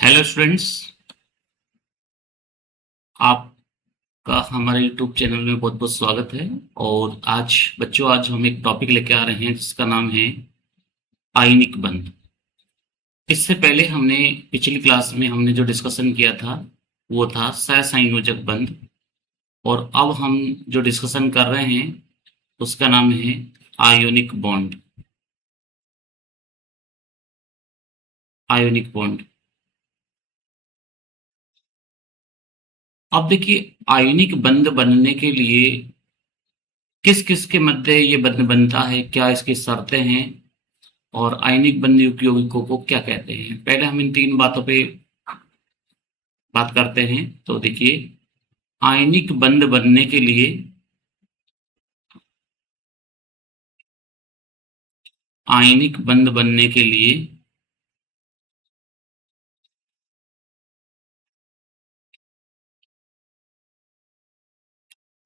Hello students, आपका हमारे YouTube channel में बहुत बहुत स्वागत है। और आज हम एक टॉपिक लेके आ रहे हैं जिसका नाम है आयनिक बंध। इससे पहले हमने पिछली क्लास में हमने जो डिस्कशन किया था वो था सहसंयोजक बंध। और अब हम जो डिस्कशन कर रहे हैं उसका नाम है आयोनिक बॉन्ड। Ionic bond. अब देखिए, आयनिक बंध बनने के लिए किस किस के मध्य ये बंध बनता है, क्या इसकी शर्तें हैं और आयनिक बंध यौगिकों को क्या कहते हैं। पहले हम इन तीन बातों पे बात करते हैं। तो देखिए, आयनिक बंध बनने के लिए आयनिक बंध बनने के लिए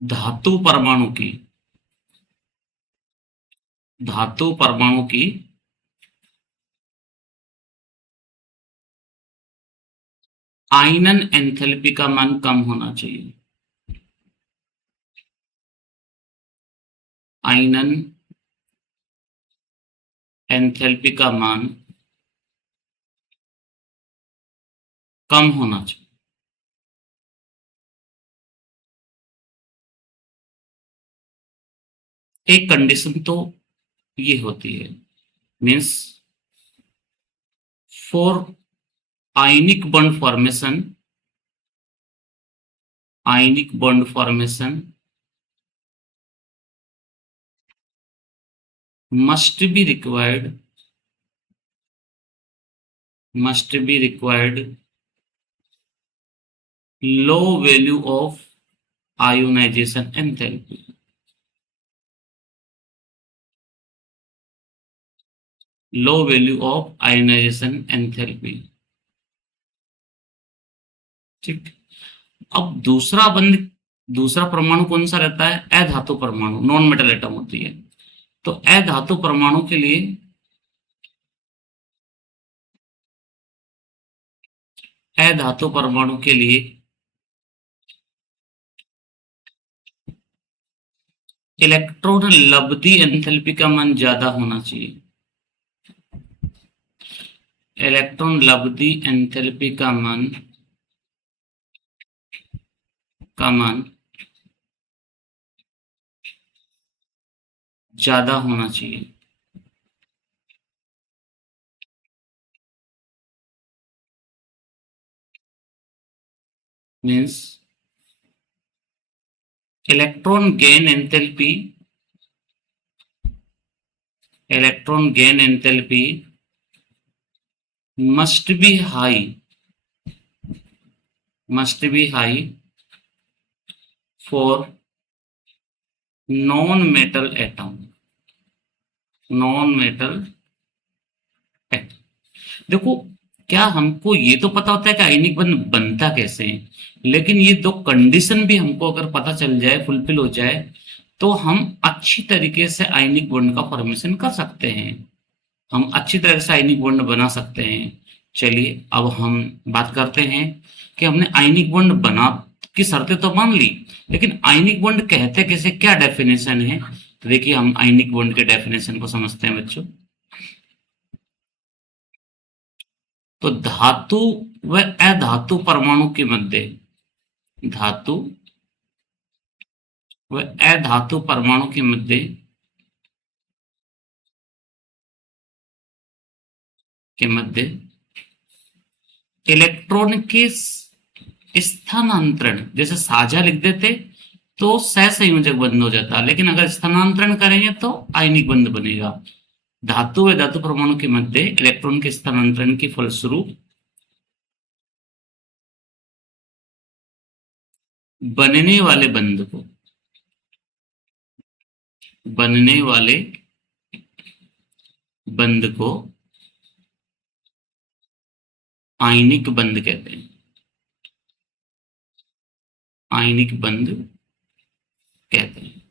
धातु परमाणु की धातु परमाणु की आयनन एंथैल्पी का मान कम होना चाहिए। आयनन एंथैल्पी का मान कम होना चाहिए। एक कंडीशन तो ये होती है, means for ionic bond formation ionic bond formation must be required must be required low value of ionization enthalpy। Low value of ionisation enthalpy. ठीक। अब दूसरा परमाणु कौन सा रहता है? अधातु परमाणु, नॉन मेटल एटम होती है। तो अधातु परमाणु के लिए अधातु परमाणु के लिए इलेक्ट्रॉन लब्धि एंथैल्पी का मान ज्यादा होना चाहिए। इलेक्ट्रॉन लब्धि एंथैल्पी का मान ज्यादा होना चाहिए। Means electron gain enthalpy electron gain enthalpy must be high must be high for non metal atom non metal atom। देखो, क्या हमको ये तो पता होता है कि आयनिक बंध बनता कैसे है, लेकिन ये दो कंडीशन भी हमको अगर पता चल जाए, फुलफिल हो जाए, तो हम अच्छी तरीके से आयनिक बॉन्ड का फॉर्मेशन कर सकते हैं। हम अच्छी तरह से आयनिक बॉन्ड बना सकते हैं। चलिए, अब हम बात करते हैं कि हमने आयनिक बॉन्ड बना की शर्तें तो मान ली, लेकिन आयनिक बॉन्ड कहते कैसे, क्या डेफिनेशन है। तो देखिए, हम आयनिक बॉन्ड के डेफिनेशन को समझते हैं बच्चों। तो धातु व अधातु परमाणु के मध्य धातु व अधातु परमाणु के मध्य इलेक्ट्रॉन के स्थानांतरण, जैसे साझा लिख देते तो सहसंयोजक बंध हो जाता, लेकिन अगर स्थानांतरण करेंगे तो आयनिक बंध बनेगा। धातु व धातु परमाणु के मध्य इलेक्ट्रॉन के स्थानांतरण के फलस्वरूप बनने वाले बंध को बनने वाले बंध को आयनिक बंध कहते हैं। आयनिक बंध कहते हैं।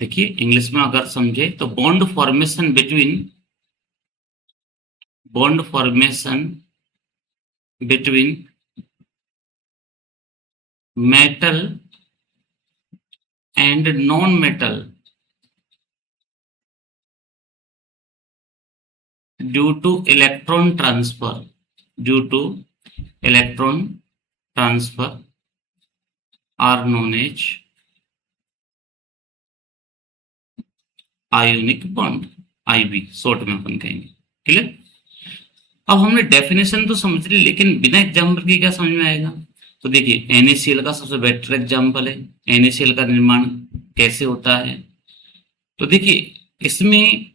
देखिए, इंग्लिश में अगर समझे तो bond formation between bond formation between metal and non-metal due to electron transfer, due to electron transfer are known as ionic bond, IB short में अपन कहेंगे। क्लियर? अब हमने डेफिनेशन तो समझ ली, लेकिन बिना एग्जाम्पल के क्या समझ में आएगा? तो देखिए NaCl का सबसे बेटर एग्जाम्पल है। NaCl का निर्माण कैसे होता है? तो देखिए इसमें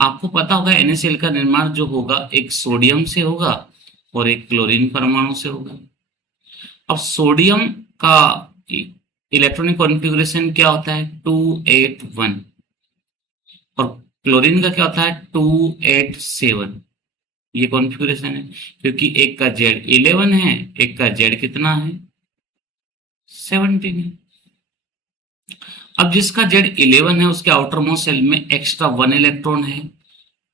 आपको पता होगा NaCl का निर्माण जो होगा एक सोडियम से होगा और एक क्लोरीन परमाणु से होगा। अब सोडियम का इलेक्ट्रॉनिक कॉन्फ़िगरेशन क्या होता है? 281 और क्लोरीन का क्या होता है? 287। ये कॉन्फ़िगरेशन है क्योंकि एक का Z11 है, एक का Z कितना है? 17 है। अब जिसका Z11 है उसके आउटर मोस्ट शेल में एक्स्ट्रा 1 इलेक्ट्रॉन है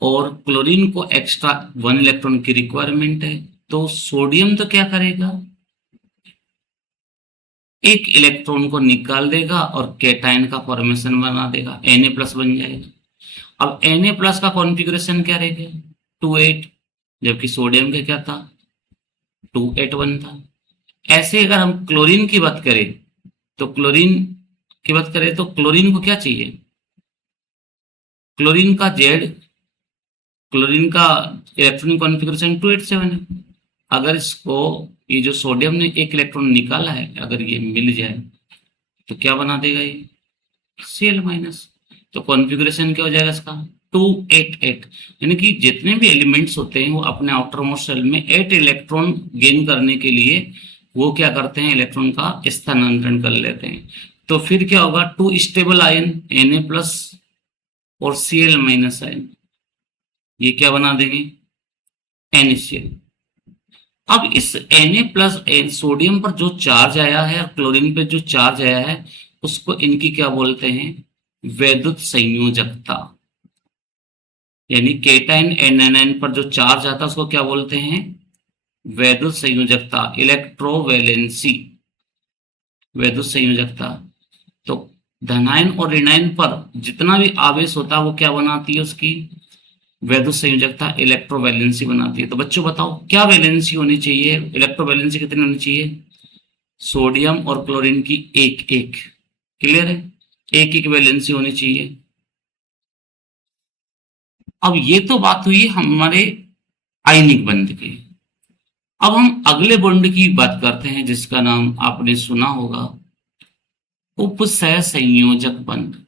और क्लोरीन को एक्स्ट्रा 1 इलेक्ट्रॉन की रिक्वायरमेंट है। तो सोडियम तो क्या करेगा? एक इलेक्ट्रॉन को निकाल देगा और कैटायन का फॉर्मेशन बना देगा, Na+ बन जाएगा। अब Na+ का कॉन्फ़िगरेशन क्या रहेगा? 28, जबकि सोडियम का क्या था? 281 था। ऐसे अगर हम क्लोरीन की बात करें तो क्लोरीन को क्या चाहिए? क्लोरीन का इलेक्ट्रॉनिक कॉन्फ़िगरेशन 287 है। अगर इसको ये जो सोडियम ने एक इलेक्ट्रॉन निकाला है अगर ये मिल जाए तो क्या बना देगा? ये Cl-। तो कॉन्फ़िगरेशन क्या हो जाएगा इसका? 288। यानी कि जितने भी एलिमेंट्स होते हैं वो अपने आउटर मोस्ट शेल में 8 इलेक्ट्रॉन गेन करने के लिए वो क्या करते हैं? इलेक्ट्रॉन का स्थानांतरण कर लेते हैं। तो फिर क्या होगा? 2 स्टेबल आयन Na+ और Cl- आयन, ये क्या बना देंगे? NaCl। अब इस Na+ सोडियम पर जो चार्ज आया है और क्लोरीन पे जो चार्ज आया है उसको इनकी क्या बोलते हैं? वैद्युत संयोजकता। यानी केटाइन एनायन पर जो चार्ज आता है उसको क्या बोलते हैं? वैद्युत संयोजकता, इलेक्ट्रोवैलेंसी, वैद्युत संयोजकता। तो धनायन और ऋणायन पर जितना भी आवेश होता है वो क्या बनाती है? उसकी वैद्युत संयोजकता, इलेक्ट्रोवैलेंसी बनाती है। तो बच्चों बताओ क्या वैलेंसी होनी चाहिए? इलेक्ट्रोवैलेंसी कितनी होनी चाहिए? सोडियम और क्लोरीन की एक एक। क्लियर है? एक एक वैलेंसी होनी चाहिए। अब ये तो बात हुई हमारे आयनिक बंध की। अब हम अगले बॉन्ड की बात करते हैं जिसका नाम आपने सुना होगा, उपसह संयोजक बंध।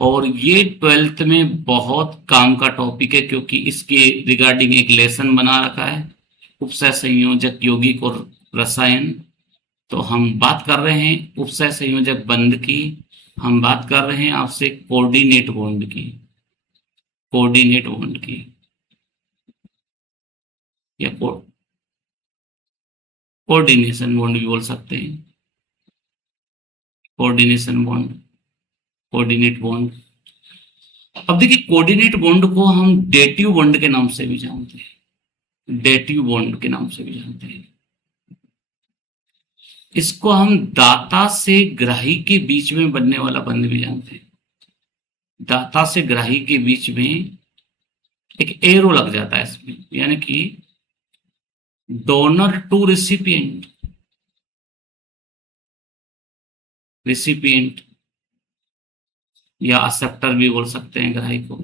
और ये 12th में बहुत काम का टॉपिक है क्योंकि इसके रिगार्डिंग एक लेसन बना रखा है, उपसह संयोजक यौगिक और रसायन। तो हम बात कर रहे हैं उपसह संयोजक बंध की, हम बात कर रहे हैं आपसे कोऑर्डिनेट बॉन्ड की, कोऑर्डिनेट बॉन्ड की या कोऑर्डिनेशन बॉन्ड भी बोल सकते हैं। Coordination bond, coordinate bond. अब देखिए कोऑर्डिनेट बॉन्ड को हम डेटिव बॉन्ड के नाम से भी जानते हैं, डेटिव बॉन्ड के नाम से भी जानते हैं। इसको हम दाता से ग्राही के बीच में बनने वाला बंध भी जानते हैं। दाता से ग्राही के बीच में एक एरो लग जाता है इसमें, यानी कि डोनर टू रिसिपिएंट, रिसिपिएंट या एक्सेप्टर भी बोल सकते हैं ग्राही को,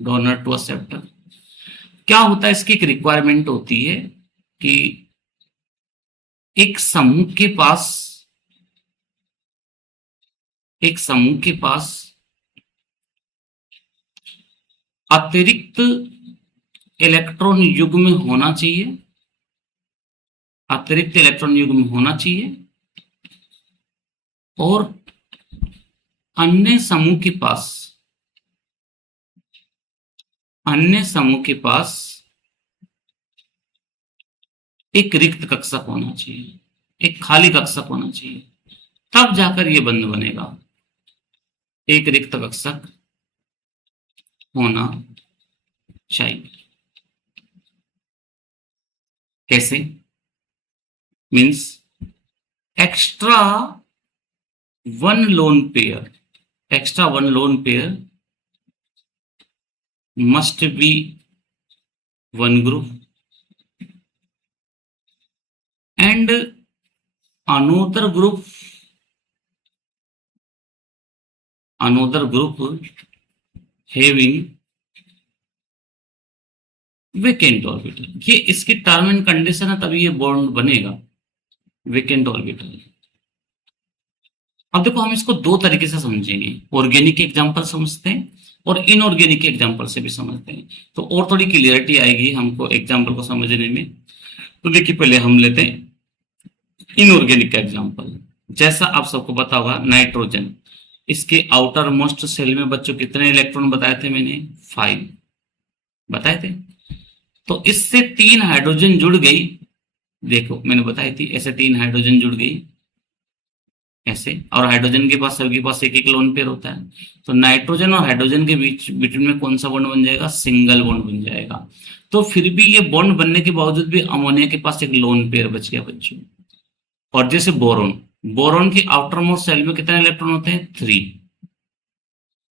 डोनर टू एक्सेप्टर। क्या होता है? इसकी एक रिक्वायरमेंट होती है कि एक समूह के पास, एक समूह के पास अतिरिक्त इलेक्ट्रॉन युग्म होना चाहिए, अतिरिक्त इलेक्ट्रॉन युग्म होना चाहिए और अन्य समूह के पास, अन्य समूह के पास एक रिक्त कक्षक होना चाहिए, एक खाली कक्षक होना चाहिए, तब जाकर यह बंध बनेगा। एक रिक्त कक्षक होना चाहिए। कैसे? Means extra one lone pair, extra one lone pair must be one group and another group having vacant orbital। ये इसकी टर्म एंड कंडीशन है, तभी ये बॉन्ड बनेगा, वेकेंट ऑर्बिटल। अब देखो हम इसको दो तरीके से समझेंगे, ऑर्गेनिक एग्जांपल समझते हैं और इनऑर्गेनिक एग्जांपल से भी समझते हैं, तो और थोड़ी क्लियरिटी आएगी हमको एग्जांपल को समझने में। तो देखिए पहले हम लेते हैं इनऑर्गेनिक का एग्जांपल। जैसा आप सबको पता होगा नाइट्रोजन, इसके आउटर मोस्ट सेल में बच्चों कितने इलेक्ट्रॉन बताए थे मैंने? 5 बताए थे। तो इससे 3 हाइड्रोजन जुड़ गई, देखो मैंने बताई थी, ऐसे 3 हाइड्रोजन जुड़ गई ऐसे, और हाइड्रोजन के पास सबके पास एक एक लोन पेयर होता है। तो नाइट्रोजन और हाइड्रोजन के बीच बिटवीन में कौन सा बॉन्ड बन जाएगा? सिंगल बॉन्ड बन जाएगा। तो फिर भी ये बॉन्ड बनने के बावजूद भी अमोनिया के पास एक लोन पेयर बच गया बच्चों। और जैसे बोरोन, बोरोन के आउटर मोस्ट सेल में कितने इलेक्ट्रॉन होते हैं? 3,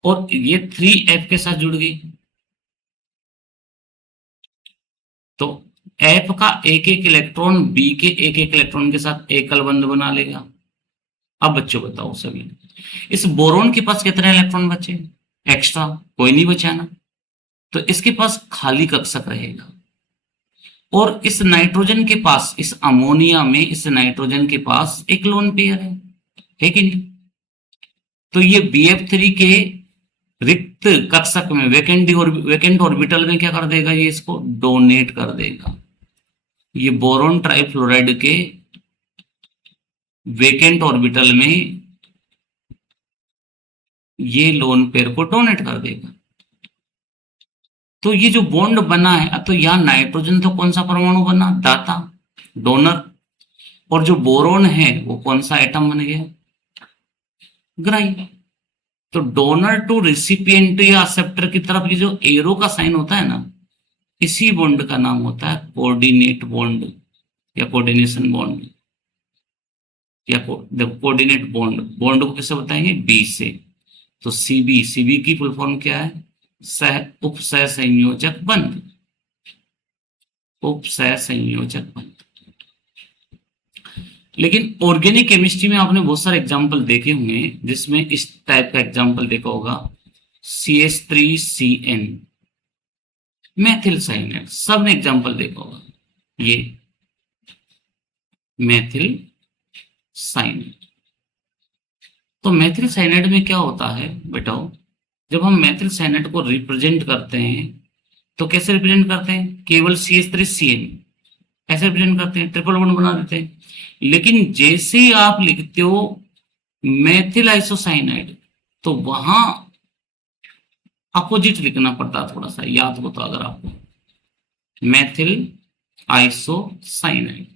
और ये 3f के साथ जुड़ गई, तो f का एक एक इलेक्ट्रॉन b के एक एक इलेक्ट्रॉन के साथ एकल बंध बना लेगा। अब बच्चों बताओ सभी, इस बोरोन के पास कितने इलेक्ट्रॉन बचे? एक्स्ट्रा कोई नहीं बचा ना, तो इसके पास खाली कक्षक रहेगा। और इस नाइट्रोजन के पास, इस अमोनिया में इस नाइट्रोजन के पास एक लोन पेयर है कि नहीं? तो ये BF3 के रिक्त कक्षक में वेकेंट ऑर्बिटल में क्या कर देगा? ये इसको डोनेट कर देगा। ये बोरोन ट्राइफ्लोराइड के वेकेंट ऑर्बिटल में ये लोन पेयर को डोनेट कर देगा। तो ये जो बॉन्ड बना है, अब तो यहां नाइट्रोजन तो कौन सा परमाणु बना? दाता, डोनर। और जो बोरोन है वो कौन सा एटम बन गया? ग्राही। तो डोनर टू रिसिपिएंट या एक्सेप्टर की तरफ ये जो एरो का साइन होता है ना, इसी बॉन्ड का नाम होता है कोऑर्डिनेट बॉन्ड या कोऑर्डिनेशन बॉन्ड, या कोऑर्डिनेट बॉन्ड। बॉन्ड को किससे बताएंगे? बी से। तो सीबी की फुल फॉर्म क्या है? उप सह संयोजक बंध, उप सह संयोजक बंध। लेकिन ऑर्गेनिक केमिस्ट्री में आपने बहुत सारे एग्जाम्पल देखे होंगे, जिसमें इस टाइप का एग्जाम्पल देखा होगा, CH3CN, मैथिल साइनाइड, सबने एग्जाम्पल देखा होगा, ये मैथिल साइनाइड। तो मैथिल साइनाइड में क्या होता है बेटाओ? जब हम मैथिल साइनाइड को रिप्रेजेंट करते हैं तो कैसे रिप्रेजेंट करते हैं? केवल CH3CN ऐसे रिप्रेजेंट करते हैं, ट्रिपल बॉन्ड बना देते हैं। लेकिन जैसे ही आप लिखते हो मैथिल आइसोसाइनाइड, तो वहां अपोजिट लिखना पड़ता, थोड़ा सा याद हो तो अगर आपको, मैथिल आइसोसाइनाइड।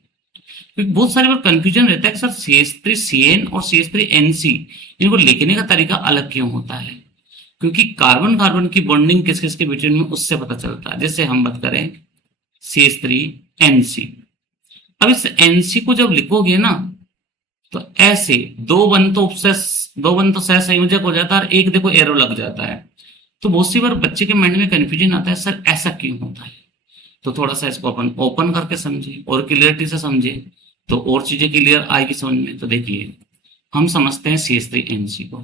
क्योंकि बहुत सारे बार कंफ्यूजन रहता है कि सर CH3CN और CH3NC इनको लिखने का तरीका अलग क्यों होता है? क्योंकि कार्बन कार्बन की बॉन्डिंग किस किस के बीच में उससे पता चलता है। जैसे हम बात करें CH3NC, अब इस NC को जब लिखोगे ना, तो ऐसे दो बंद तो सह संयोजक हो जाता है और एक देखो एरो लग जाता है। तो बहुत सी बार बच्चे के माइंड में कंफ्यूजन आता है, सर ऐसा क्यों होता है? तो थोड़ा सा इसको अपन ओपन करके समझे और क्लियरिटी से समझे तो और चीजें क्लियर आएगी समझ में। तो देखिए हम समझते हैं CH3NC को,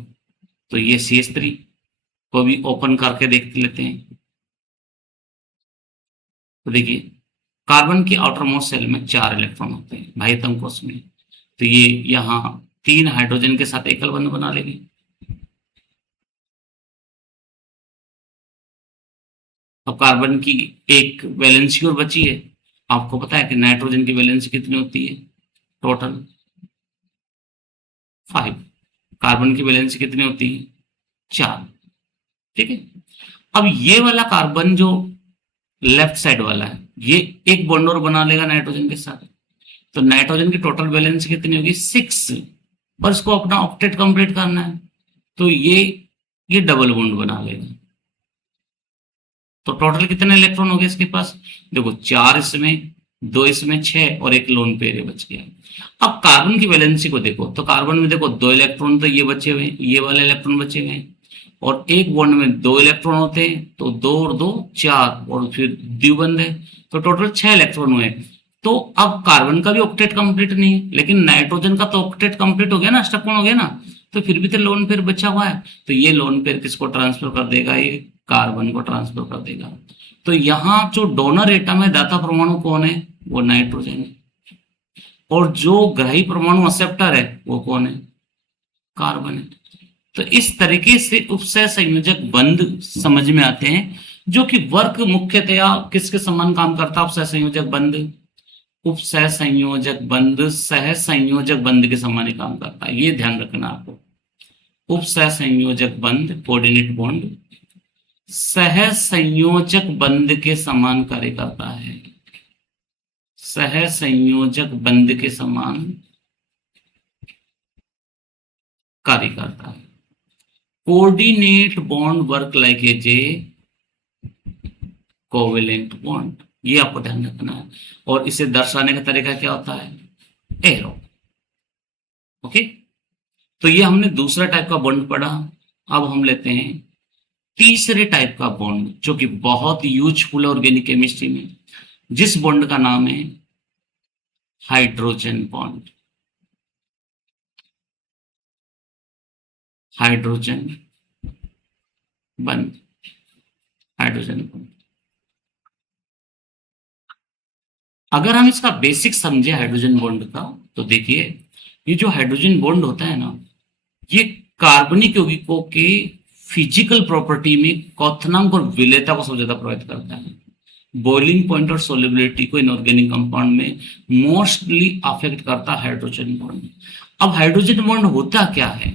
तो ये CH3 को भी ओपन करके देख लेते हैं। तो देखिए कार्बन की आउटर मोस्ट सेल में 4 इलेक्ट्रॉन होते हैं भाई तंकोश में, तो ये यहाँ 3 हाइड्रोजन के साथ एकल बंध बना लेगी। अब कार्बन की एक वैलेंसी और बची है। आपको पता है कि नाइट्रोजन की वैलेंसी कितनी होती है? टोटल 5। कार्बन की वैलेंसी कितनी होती है? 4। ठीक है। अब ये वाला कार्बन जो लेफ्ट साइड वाला है, ये एक बॉन्ड और बना लेगा नाइट्रोजन के साथ, तो नाइट्रोजन की टोटल वैलेंसी कितनी होगी? 6। और इसको अपना ऑक्टेट कंप्लीट करना है, तो ये डबल बॉन्ड बना लेगा। तो टोटल कितने इलेक्ट्रॉन हो गए इसके पास? देखो 4 इसमें, 2 इसमें, 6 और एक लोन पेयर बच गया। अब कार्बन की वैलेंसी को देखो, तो कार्बन में देखो 2 इलेक्ट्रॉन तो ये बचे हुए हैं, ये वाले इलेक्ट्रॉन बचे हुए हैं, और एक बॉन्ड में 2 इलेक्ट्रॉन होते हैं, तो 2 और 2 4, और फिर द्विबंध है, तो टोटल 6 इलेक्ट्रॉन हुए। तो अब कार्बन का भी ऑक्टेट कंप्लीट नहीं है, लेकिन नाइट्रोजन का तो ऑक्टेट कंप्लीट हो गया ना, अष्टकोण हो गया ना, तो फिर भी तो लोन पेयर बचा हुआ है, तो ये लोन पेयर किसको ट्रांसफर कर देगा? ये कार्बन को ट्रांसफर कर देगा। तो यहाँ जो डोनर एटम है, दाता परमाणु कौन है? वो नाइट्रोजन है। और जो ग्राही परमाणु एक्सेप्टर है वो कौन है? कार्बन है। तो इस तरीके से उपसह संयोजक बंध समझ में आते हैं, जो कि वर्क मुख्यतया किसके समान काम करता है? उपसह संयोजक बंध, उपसह संयोजक बंध सह संयोजक बंध के समान ही काम करता है, ये ध्यान रखना आपको। उपसह संयोजक बंध कोऑर्डिनेट बॉन्ड सह संयोजक बंध के समान कार्य करता है, सह संयोजक बंध के समान कार्य करता है। Coordinate bond work like a J covalent bond, ये आपको ध्यान रखना है। और इसे दर्शाने का तरीका क्या होता है? एरो। ओके, तो ये हमने दूसरा टाइप का बॉन्ड पढ़ा। अब हम लेते हैं तीसरे टाइप का बॉन्ड, जो कि बहुत यूजफुल है ऑर्गेनिक केमिस्ट्री में, जिस बॉन्ड का नाम है hydrogen bond. Hydrogen bond, hydrogen bond. अगर हम इसका बेसिक समझे हाइड्रोजन बॉन्ड का, तो देखिए ये जो हाइड्रोजन बॉन्ड होता है ना, ये कार्बनिक यौगिकों के फिजिकल प्रॉपर्टी में क्वथनांक और विलेयता को सबसे ज्यादा प्रभावित करता है। बॉइलिंग पॉइंट और सोलिबिलिटी को इनऑर्गेनिक कंपाउंड में मोस्टली अफेक्ट करता है हाइड्रोजन बॉन्ड। अब हाइड्रोजन बॉन्ड होता क्या है,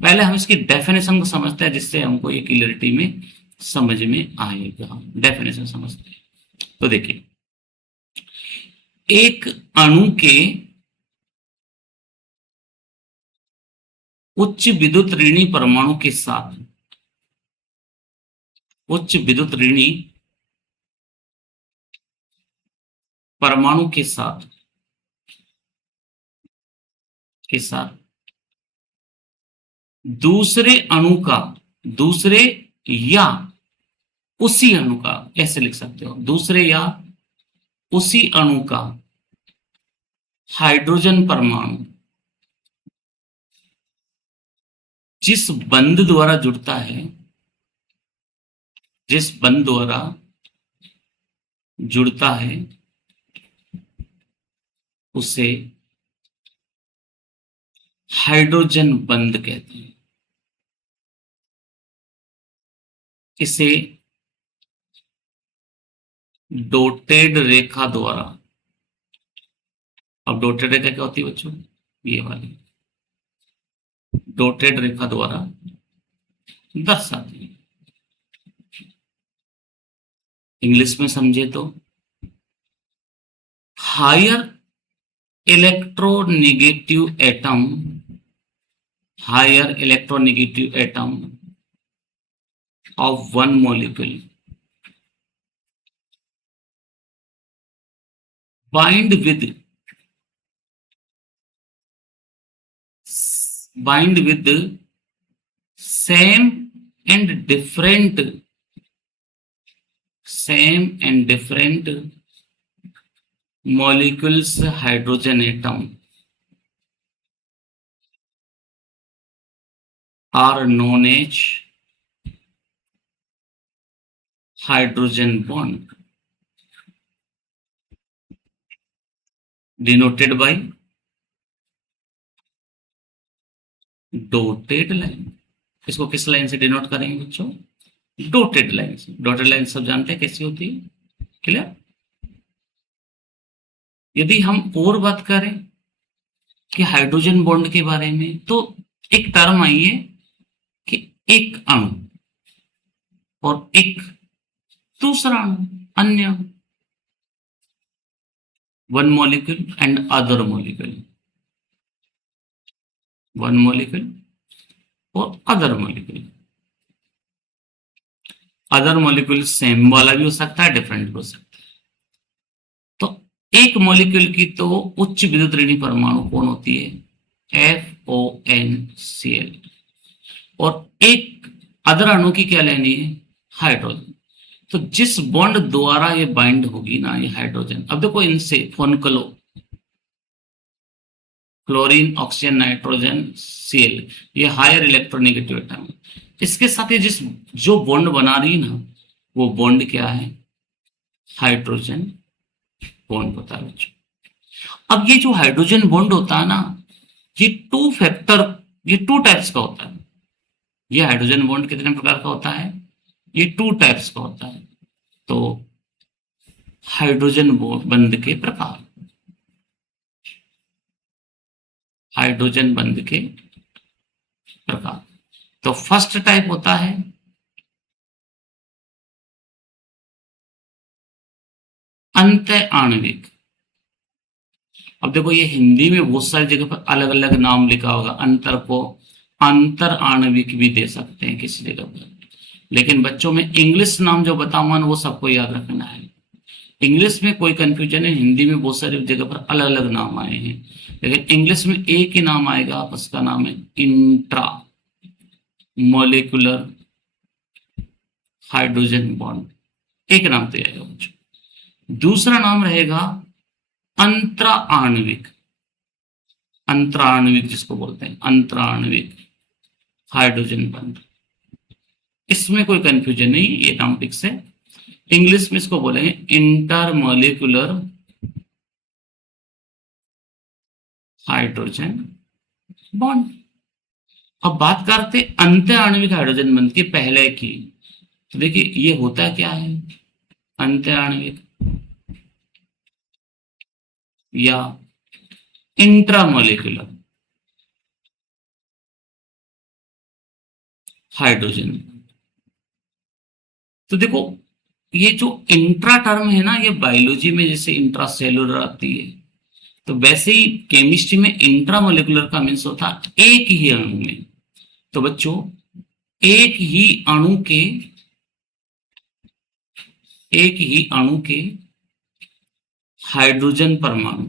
पहले हम इसकी डेफिनेशन को समझते हैं, जिससे हमको ये क्लियरिटी में समझ में आएगा। डेफिनेशन समझते हैं, तो देखिए एक अणु के उच्च विद्युत ऋणी परमाणु के साथ, उच्च विद्युत ऋणी परमाणु के साथ दूसरे अणु का, दूसरे या उसी अणु का, ऐसे लिख सकते हो, दूसरे या उसी अणु का हाइड्रोजन परमाणु जिस बंध द्वारा जुड़ता है, जिस बंध द्वारा जुड़ता है उसे हाइड्रोजन बंध कहते हैं। इसे डॉटेड रेखा द्वारा, अब डॉटेड रेखा क्या होती है बच्चों? ये वाली डॉटेड रेखा द्वारा दर्शाती है। इंग्लिश में समझे तो higher electronegative atom, higher electronegative atom of one molecule bind with same and different, same and different molecules hydrogen atom are known as hydrogen bond, denoted by dotted line. इसको किस line से denote करेंगे बच्चों? Dotted line से। Dotted line सब जानते हैं कैसी होती है, क्लियर? यदि हम और बात करें कि हाइड्रोजन बॉन्ड के बारे में, तो एक टर्म आई है कि एक अणु और एक दूसरा अणु, अन्य अणु, one molecule and other molecule, one molecule और other molecule. Other molecule same वाला भी हो सकता है, डिफरेंट भी हो सकता है। तो एक मॉलिक्यूल की तो उच्च विद्युत ऋणी परमाणु कौन होती है, FONCl। और एक अदर अणु की क्या लेनी है, हाइड्रोजन। तो जिस बॉन्ड द्वारा ये बाइंड होगी ना ये हाइड्रोजन, अब देखो इनसे फोनकलो, क्लोरीन, ऑक्सीजन, नाइट्रोजन, Cl, ये हायर इलेक्ट्रोनेगेटिव एटम है। इसके साथ ये जिस जो बॉन्ड बना रही है ना, वो बॉन्ड क्या है, हाइड्रोजन बॉन्ड होता है बच्चों। अब ये जो हाइड्रोजन बॉन्ड होता है ना, ये टू फैक्टर, ये टू टाइप्स का होता है। ये हाइड्रोजन बॉन्ड कितने प्रकार का होता है, ये टू टाइप्स का होता है। तो हाइड्रोजन बंध के प्रकार, हाइड्रोजन बंध के प्रकार। तो फर्स्ट टाइप होता है अंत आणविक। अब देखो ये हिंदी में बहुत सारी जगह पर अलग अलग नाम लिखा होगा, अंतर को अंतर आणविक भी दे सकते हैं किसी जगह पर, लेकिन बच्चों में इंग्लिश नाम जो बताऊंगा ना वो सबको याद रखना है। इंग्लिश में कोई कंफ्यूजन है, हिंदी में बहुत सारी जगह पर अलग अलग नाम आए हैं, लेकिन इंग्लिश में एक ही नाम आएगा, उसका नाम है इंट्रा मोलिकुलर हाइड्रोजन बॉन्ड, एक नाम तो आएगा बच्चों। दूसरा नाम रहेगा अंतरा आणविक, अंतरा आणविक जिसको बोलते हैं अंतरा आणविक हाइड्रोजन बॉन्ड। इसमें कोई कंफ्यूजन नहीं, ये नाम फिक्स है। इंग्लिश में इसको बोलेंगे इंटरमोलिकुलर हाइड्रोजन बॉन्ड। अब बात करते अंत आणविक हाइड्रोजन बॉन्ड की पहले की। तो देखिए ये होता क्या है, अंत आणविक या इंट्रामोलिकुलर हाइड्रोजन। तो देखो ये जो इंट्रा टर्म है ना, ये बायोलॉजी में जैसे इंट्रासेलुलर आती है, तो वैसे ही केमिस्ट्री में इंट्रामोलिकुलर का मीन्स होता है एक ही अणु में। तो बच्चों एक ही अणु के, एक ही अणु के हाइड्रोजन परमाणु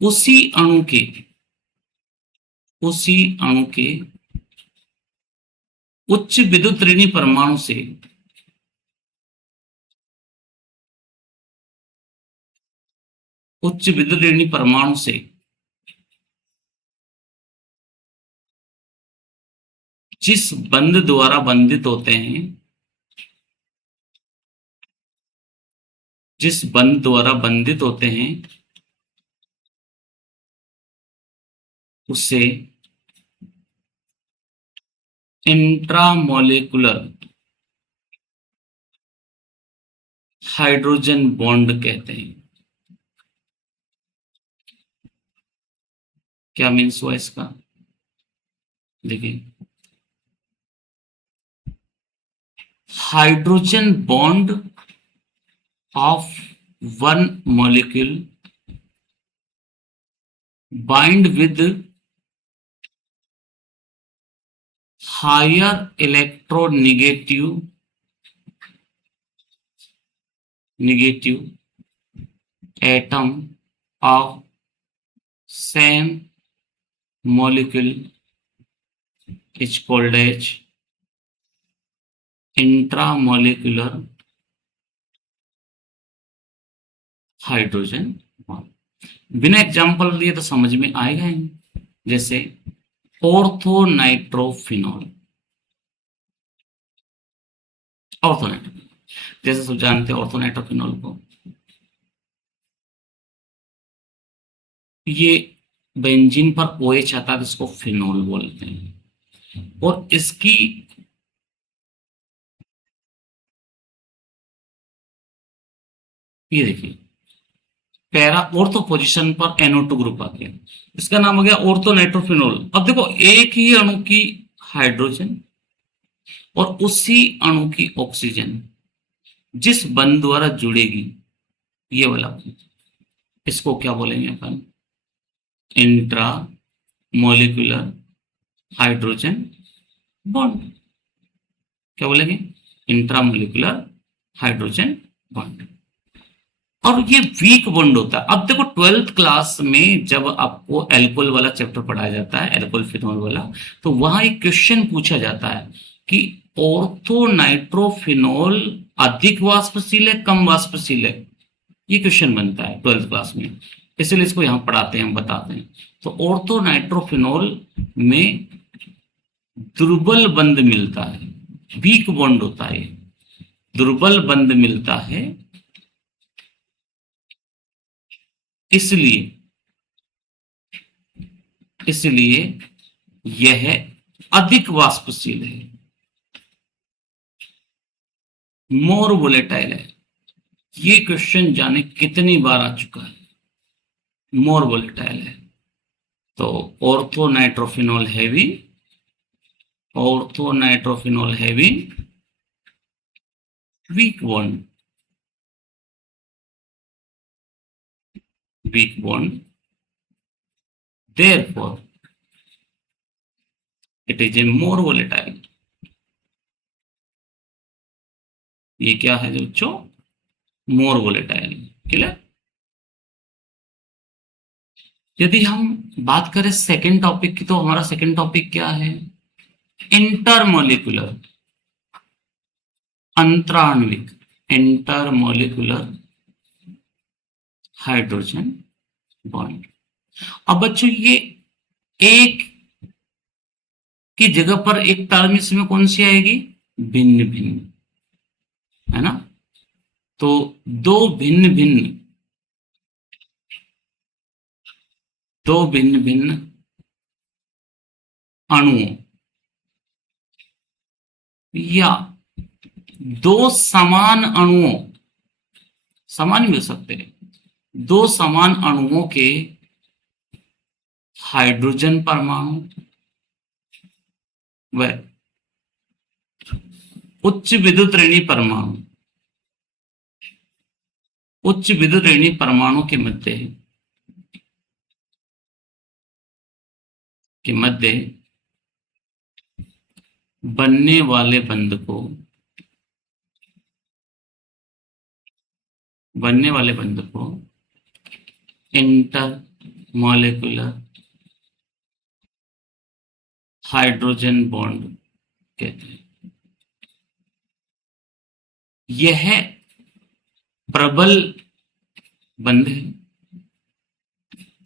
उसी अणु के, उसी अणु के उच्च विद्युत ऋणी परमाणु से उच्च विद्युत ऋणी परमाणु से जिस बंध द्वारा बंधित होते हैं, जिस बंध द्वारा बंधित होते हैं उसे इंट्रामोलिकुलर हाइड्रोजन बॉन्ड कहते हैं। क्या मीन्स हुआ इसका, देखिए hydrogen bond of one molecule bind with higher electronegative atom of same molecule is called as intramolecular hydrogen bond. बिना एग्जांपल लिए तो समझ में आएगा ही, जैसे ऑर्थोनाइट्रोफिनॉल, ऑर्थोनाइट्रोफिनॉल जैसे सब जानते हैं ऑर्थोनाइट्रोफिनॉल को, ये बेंजीन पर OH आता है तो इसको फिनोल बोलते हैं। और इसकी ये देखिए पैरा ऑर्थो पोजीशन पर NO2 ग्रुप आ गया, इसका नाम हो गया ऑर्थोनाइट्रोफिनोल। अब देखो एक ही अणु की हाइड्रोजन और उसी अणु की ऑक्सीजन जिस बंध द्वारा जुड़ेगी, ये वाला इसको क्या बोलेंगे अपन, इंट्रा मोलिकुलर हाइड्रोजन बॉन्ड, क्या बोलेंगे, इंट्रामोलिकुलर हाइड्रोजन बॉन्ड। और ये वीक बॉन्ड होता है। अब देखो 12th क्लास में जब आपको एल्कोहल वाला चैप्टर पढ़ाया जाता है, एल्कोहल फिनॉल वाला, तो वहां एक क्वेश्चन पूछा जाता है कि ऑर्थो नाइट्रोफिनॉल अधिक वाष्पशील है कम वाष्पशील है, ये क्वेश्चन बनता है 12th क्लास में, इसलिए इसको यहाँ पढ़ाते हैं, हम बताते हैं। तो ऑर्थो नाइट्रोफिनॉल में दुर्बल बंध मिलता है, वीक बॉन्ड होता है, दुर्बल बंध मिलता है, इसलिए इसलिए यह अधिक वाष्पशील है, मोर वोलेटाइल है। ये क्वेश्चन जाने कितनी बार आ चुका है, मोर वोलेटाइल है। तो ortho nitrophenol heavy, ortho nitrophenol heavy weak bond, weak bond, therefore it is a more volatile। ये क्या है जो बच्चों, मोर वोलेटाइल, क्लियर। यदि हम बात करें सेकेंड टॉपिक की, तो हमारा सेकेंड टॉपिक क्या है, इंटरमोलिकुलर, अंतराण्विक, इंटरमोलिकुलर हाइड्रोजन बॉन्ड। अब बच्चों ये एक की जगह पर एक टर्म इसमें कौन सी आएगी, भिन्न भिन्न, है ना। तो दो भिन्न भिन्न, दो भिन्न भिन्न अणुओं या दो समान अणुओं, समान भी हो सकते हैं, दो समान अणुओं के हाइड्रोजन परमाणु व उच्च विद्युत ऋणी परमाणु, उच्च विद्युत ऋणी परमाणु के मध्य बनने वाले बंध को, बनने वाले बंध को इंटर मॉलिक्यूलर हाइड्रोजन बॉन्ड कहते हैं। यह प्रबल बंध है,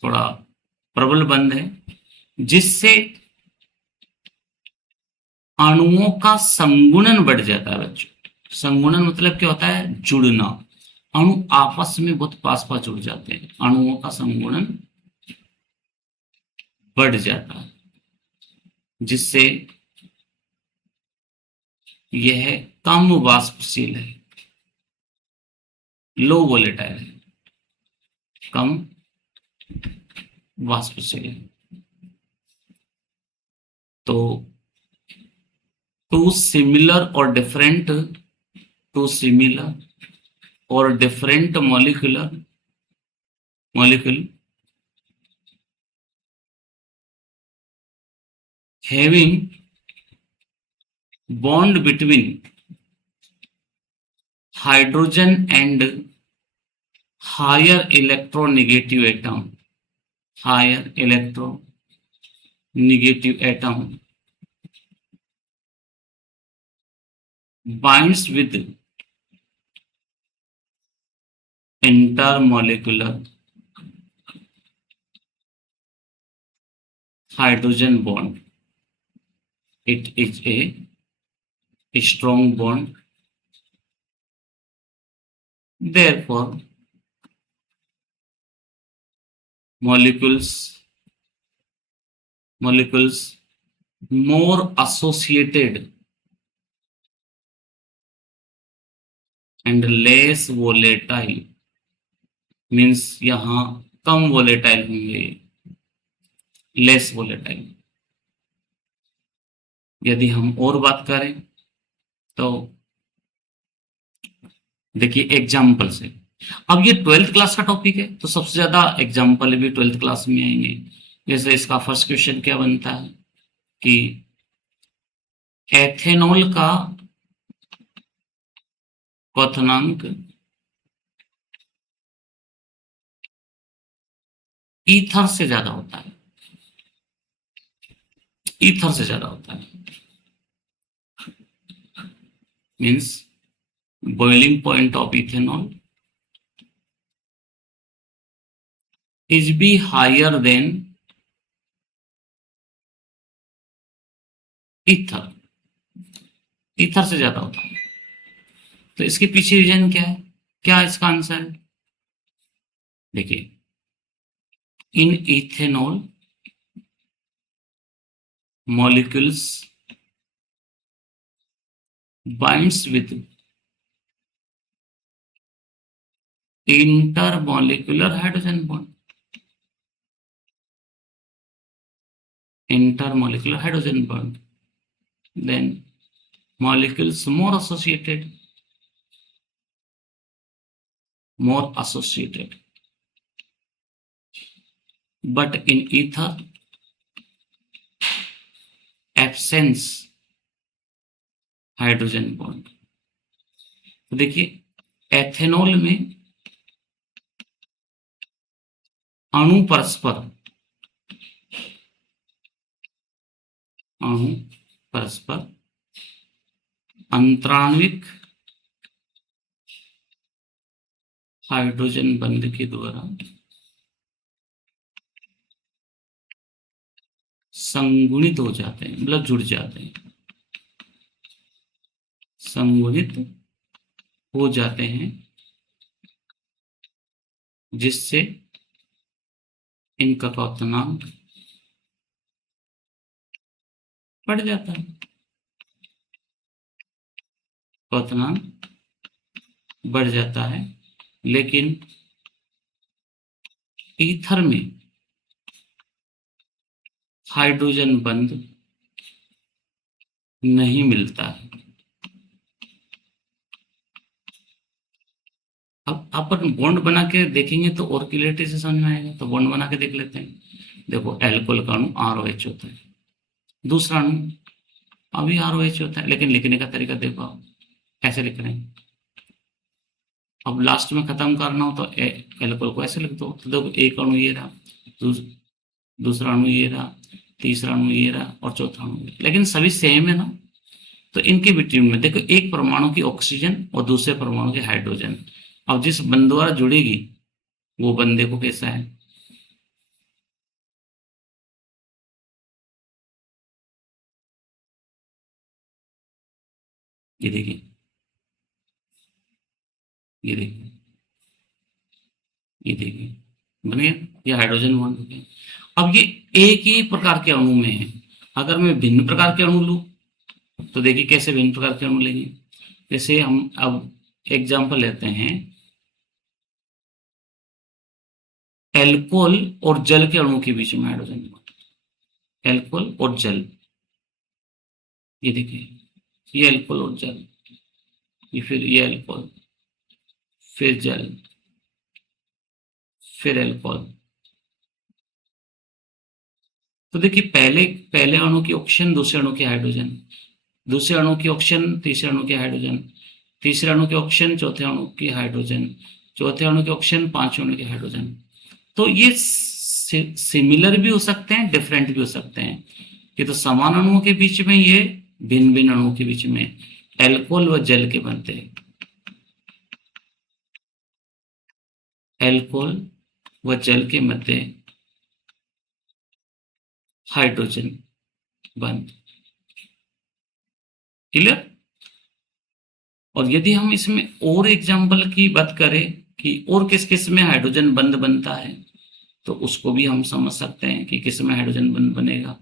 थोड़ा प्रबल बंध है, जिससे अणुओं का संगुणन बढ़ जाता है बच्चों। संगुणन मतलब क्या होता है, जुड़ना, अणु आपस में बहुत पास पास जुड़ जाते हैं, अणुओं का संगुणन बढ़ जाता है, जिससे यह कम वाष्पशील है, लो वोलेटाइल है, कम वाष्पशील है। तो टू सिमिलर और डिफरेंट, टू सिमिलर और different molecule having bond between hydrogen and higher electronegative atom, higher electronegative atom binds with intermolecular hydrogen bond. It is a strong bond, therefore molecules more associated and less volatile, means यहां कम volatile होंगे, less volatile. यदि हम और बात करें तो देखिए example से, अब ये 12th क्लास का टॉपिक है, तो सबसे ज्यादा एग्जाम्पल भी 12th क्लास में आएंगे। जैसे इसका फर्स्ट क्वेश्चन क्या बनता है कि एथेनॉल का क्वथनांक ईथर से ज्यादा होता है, ईथर से ज्यादा होता है, means boiling point of ethanol is be higher than ether, ether से ज्यादा होता है। तो इसके पीछे रीजन क्या है, क्या इसका आंसर है? देखिए, इन ethanol molecules binds with intermolecular hydrogen bond, intermolecular hydrogen bond, then molecules more associated, but in ether absence hydrogen bond. तो देखिए, एथेनॉल में अणु परस्पर अंतराण्विक हाइड्रोजन बंध के द्वारा संगुणित हो जाते हैं, मतलब जुड़ जाते हैं, संगुणित हो जाते हैं, जिससे इनका क्वथनांक बढ़ जाता है, क्वथनांक बढ़ जाता है। लेकिन ईथर में हाइड्रोजन बंध नहीं मिलता है। अब अपन बॉन्ड बना के देखेंगे तो और क्लियरिटी से समझ में आएगा। तो बॉन्ड बना के देख लेते हैं। देखो, एल्कोहल का अणु ROH होता है, दूसरा अणु अभी ROH होता है, लेकिन लिखने का तरीका देखो आप कैसे लिख रहे हैं। अब लास्ट में खत्म करना हो तो एल्कोहल को ऐसे लिख दो। तो देखो, एक अणु ये रहा, दूसरा अणु ये रहा, तीसरा अणु ये रहा और चौथा अणु ये, लेकिन सभी सेम है ना। तो इनके बिटवीन में देखो, एक परमाणु की ऑक्सीजन और दूसरे परमाणु की हाइड्रोजन। अब जिस बंध द्वारा जुड़ेगी वो बंध देखो कैसा है, ये देखिए, ये देखिए, ये देखिए, बन गया, ये हाइड्रोजन बॉन्ड हो गया। अब ये एक ही प्रकार के अणु में है। अगर मैं भिन्न प्रकार के अणु लूं तो देखिए कैसे भिन्न प्रकार के अणु लेंगे। जैसे हम अब एग्जांपल लेते हैं, एल्कोहल और जल के अणु के बीच में हाइड्रोजन बॉन्ड, एल्कोहल और जल, ये देखिए, ये एल्कोहल और जल, ये फिर ये एल्कोहल, फिर जल, फिर एल्कोहल। तो देखिए, पहले पहले अणु की ऑक्सीजन, दूसरे अणु की हाइड्रोजन, दूसरे अणु की ऑक्सीजन, तीसरे अणु की हाइड्रोजन, तीसरे अणु की ऑक्सीजन, चौथे अणु की हाइड्रोजन, चौथे अणु की ऑक्सीजन, पांचवें अणु की हाइड्रोजन। तो ये सिमिलर भी हो सकते हैं, डिफरेंट भी हो सकते हैं। ये तो समान अणुओं के बीच में, ये भिन्न भिन्न अणुओं के बीच में एल्कोहल व जल के बनते हैं, एल्कोहल व जल के मध्य हाइड्रोजन बंध। क्लियर? और यदि हम इसमें और एग्जांपल की बात करें कि और किस किस में हाइड्रोजन बंध बनता है, तो उसको भी हम समझ सकते हैं कि किस में हाइड्रोजन बंध बनेगा।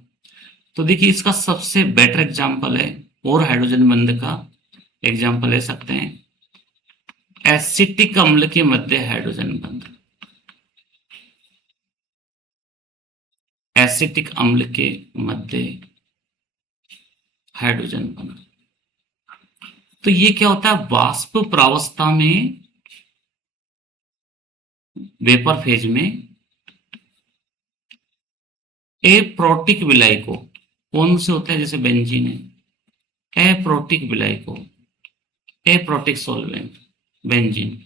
तो देखिए, इसका सबसे बेटर एग्जांपल है, और हाइड्रोजन बंध का एग्जांपल ले सकते हैं, एसिटिक अम्ल के मध्य हाइड्रोजन बंध, एसिटिक अम्ल के मध्य हाइड्रोजन बंध। तो ये क्या होता है, वाष्प प्रावस्था में, वेपर फेज में एप्रोटिक विलायक को, कौन से होते हैं, जैसे बेंजीन है, aprotic glyco, aprotic solvent benzene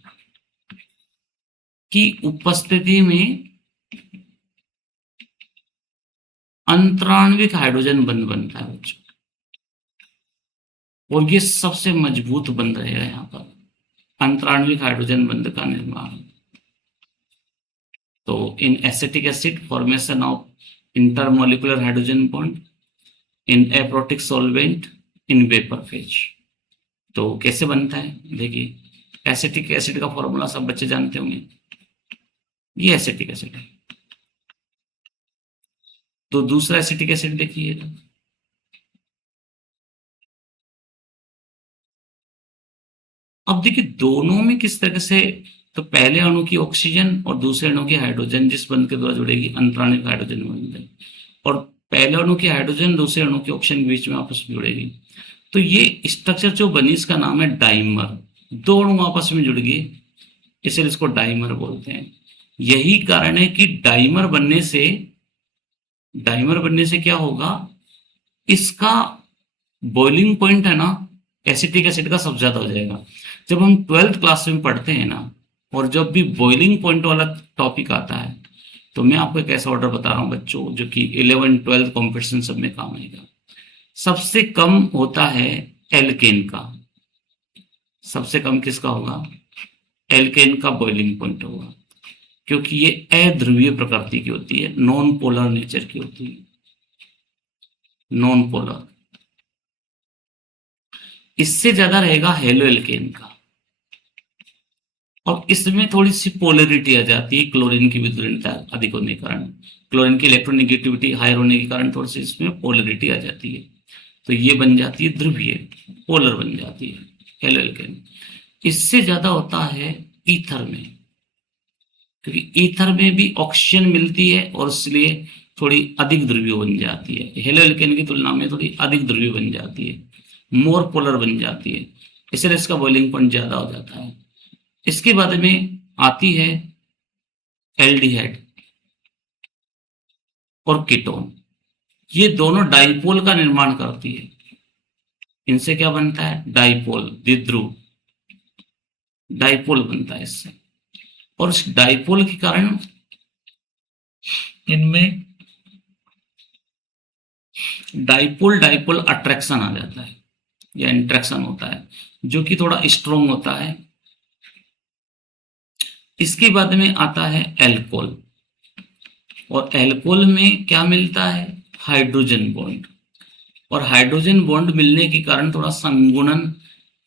की उपस्थिति में अंतराण्विक हाइड्रोजन बंध बनता है बच्चों, और ये सबसे मजबूत बंध रहेगा यहाँ पर, अंतराण्विक हाइड्रोजन बंध का निर्माण। तो in acetic acid formation of intermolecular hydrogen bond, in aprotic solvent, in vapour phase. तो कैसे बनता है देखिए, एसिटिक एसिड का फॉर्मूला सब बच्चे जानते होंगे, ये एसिटिक एसिड है। तो दूसरा एसिटिक एसिड देखिए, अब देखिए दोनों में किस तरह से, तो पहले अणु की ऑक्सीजन और दूसरे अणु की हाइड्रोजन जिस बंध के द्वारा जुड़ेगी अंतराणिक हाइड्रोजन बंध है, और पहले अणु की हाइड्रोजन दूसरे अणु की ऑक्सीजन के बीच में आपस में जुड़ेगी। तो ये स्ट्रक्चर जो बनी इसका नाम है डाइमर, दो अणु आपस में जुड़ गए इसलिए इसको डाइमर बोलते हैं। यही कारण है कि डाइमर बनने से क्या होगा, इसका बॉइलिंग पॉइंट है ना एसिटिक एसिड का सबसे ज्यादा हो जाएगा। जब हम 12th क्लास में पढ़ते हैं ना, और जब भी बॉइलिंग पॉइंट वाला टॉपिक आता है, तो मैं आपको एक ऐसा ऑर्डर बता रहा हूं बच्चों जो कि 11 12 कॉम्पिटिशन सब में काम आएगा। सबसे कम होता है एल्केन का, सबसे कम किसका होगा, एल्केन का बॉइलिंग पॉइंट होगा, क्योंकि ये अध्रुवीय प्रकृति की होती है, नॉन पोलर नेचर की होती है, नॉन पोलर। इससे ज्यादा रहेगा हेलो एल्केन का, और इसमें थोड़ी सी पोलरिटी आ जाती है, क्लोरीन की विद्युलता अधिक होने के कारण, क्लोरीन की इलेक्ट्रोनेगेटिविटी हायर होने के कारण थोड़ी सी इसमें पोलरिटी आ जाती है, तो ये बन जाती है ध्रुवीय, पोलर बन जाती है हेलो एल्केन। इससे ज्यादा होता है ईथर में, क्योंकि ईथर में भी ऑक्सीजन मिलती है और इसलिए थोड़ी अधिक ध्रुवीय बन जाती है, हेलो एल्केन की तुलना में थोड़ी अधिक ध्रुवीय बन जाती है, मोर पोलर बन जाती है, इसलिए इसका बॉइलिंग पॉइंट ज्यादा हो जाता है। इसके बाद में आती है एल्डिहाइड और कीटोन, ये दोनों डाइपोल का निर्माण करती है। इनसे क्या बनता है, डाइपोल, द्विध्रुव डाइपोल बनता है इससे, और इस डाइपोल के कारण इनमें डाइपोल डाइपोल अट्रैक्शन आ जाता है या इंट्रैक्शन होता है, जो कि थोड़ा स्ट्रोंग होता है। इसके बाद में आता है एल्कोहल, और एल्कोहल में क्या मिलता है, हाइड्रोजन बॉन्ड, और हाइड्रोजन बॉन्ड मिलने के कारण थोड़ा संगुणन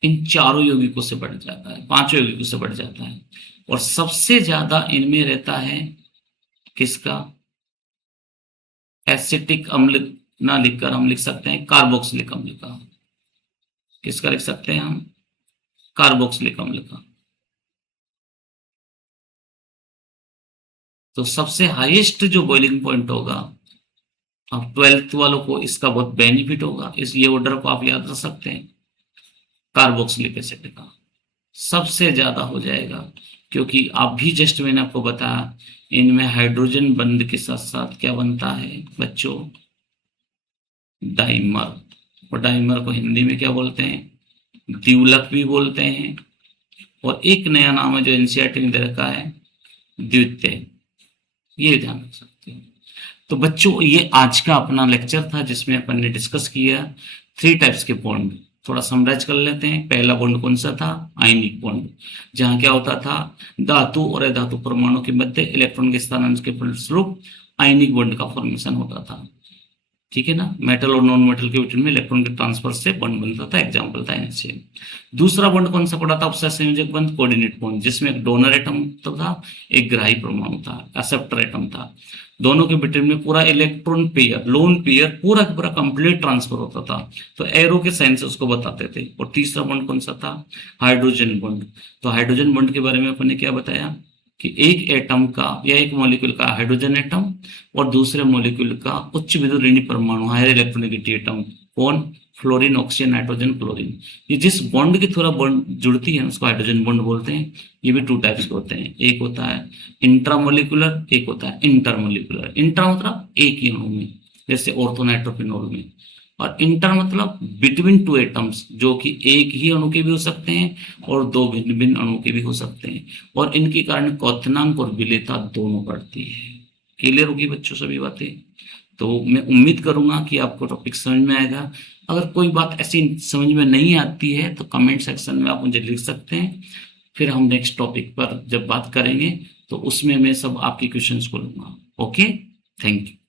इन चारों यौगिकों से बढ़ जाता है, पांचों यौगिकों से बढ़ जाता है, और सबसे ज्यादा इनमें रहता है किसका, एसिटिक अम्ल ना लिखकर हम लिख सकते हैं कार्बोक्सिलिक अम्ल का, किसका लिख सकते हैं हम, कार्बोक्सिलिक अम्ल का। तो सबसे हाईएस्ट जो बॉइलिंग पॉइंट होगा, अब 12th वालों को इसका बहुत बेनिफिट होगा, इस ये ऑर्डर को आप याद रख सकते हैं, कार्बोक्सिलिक एसिड का सबसे ज्यादा हो जाएगा, क्योंकि आप भी जस्ट मैंने आपको बताया इनमें हाइड्रोजन बंध के साथ साथ क्या बनता है बच्चों, डाइमर, और डाइमर को हिंदी में क्या बोलते हैं, द्विलक भी बोलते हैं, और एक नया नाम है जो एनसीईआरटी ने दे रखा है, द्वितीय, ये ध्यान रख सकते हैं। तो बच्चों ये आज का अपना लेक्चर था जिसमें अपन ने डिस्कस किया 3 टाइप्स के बॉन्ड, थोड़ा समराइज कर लेते हैं। पहला बॉन्ड कौन सा था, आयनिक बॉन्ड, जहां क्या होता था, धातु और अधातु परमाणु के मध्य इलेक्ट्रॉन के स्थानांतरण के फलस्वरूप आयनिक बॉन्ड का फॉर्मेशन होता था, ठीक है ना, मेटल और नॉन मेटल के बीच में इलेक्ट्रॉन के ट्रांसफर से बॉन्ड बनता था, एग्जांपल था NaCl। दूसरा बॉन्ड कौन सा पड़ा था, उपसर्ग संयोजक बंध, कोऑर्डिनेट बॉन्ड, जिसमें एक डोनर एटम तो था, एक ग्राही परमाणु था, एक्सेप्टर एटम था, दोनों के बीच में पूरा इलेक्ट्रॉन पेयर, लोन पेयर पूरा का पूरा कंप्लीट ट्रांसफर होता था, तो एरो के साइन से उसको बताते थे। और तीसरा बॉन्ड कौन सा था, हाइड्रोजन बॉन्ड। तो हाइड्रोजन बॉन्ड के बारे में अपन ने क्या बताया कि एक एटम का या एक मॉलिक्यूल का हाइड्रोजन एटम और दूसरे मॉलिक्यूल का उच्च विद्युत ऋणात्मक परमाणु हायर इलेक्ट्रोनेगेटिव एटम, कौन, फ्लोरीन, ऑक्सीजन, नाइट्रोजन, क्लोरीन, ये जिस बॉन्ड की थोड़ा बॉन्ड जुड़ती है उसको हाइड्रोजन बॉन्ड बोलते हैं। ये भी 2 टाइप्स के होते हैं, एक होता है इंट्रामोलिकुलर, एक होता है इंटरमोलिकुलर। इंट्रा मतलब एक ही अणु में, जैसे ऑर्थोनाइट्रोफिनॉल में, और इंटर मतलब बिटवीन टू एटम्स, जो कि एक ही अणु के भी हो सकते हैं और दो भिन्न भिन्न अणु के भी हो सकते हैं, और इनके कारण क्वथनांक और विलेयता दोनों बढ़ती है। क्लियर होगी बच्चों सभी बातें? तो मैं उम्मीद करूंगा कि आपको टॉपिक समझ में आएगा। अगर कोई बात ऐसी समझ में नहीं आती है तो कमेंट सेक्शन में आप मुझे लिख सकते हैं, फिर हम नेक्स्ट टॉपिक पर जब बात करेंगे तो उसमें मैं सब आपके क्वेश्चंस को लूंगा। Okay, thank you.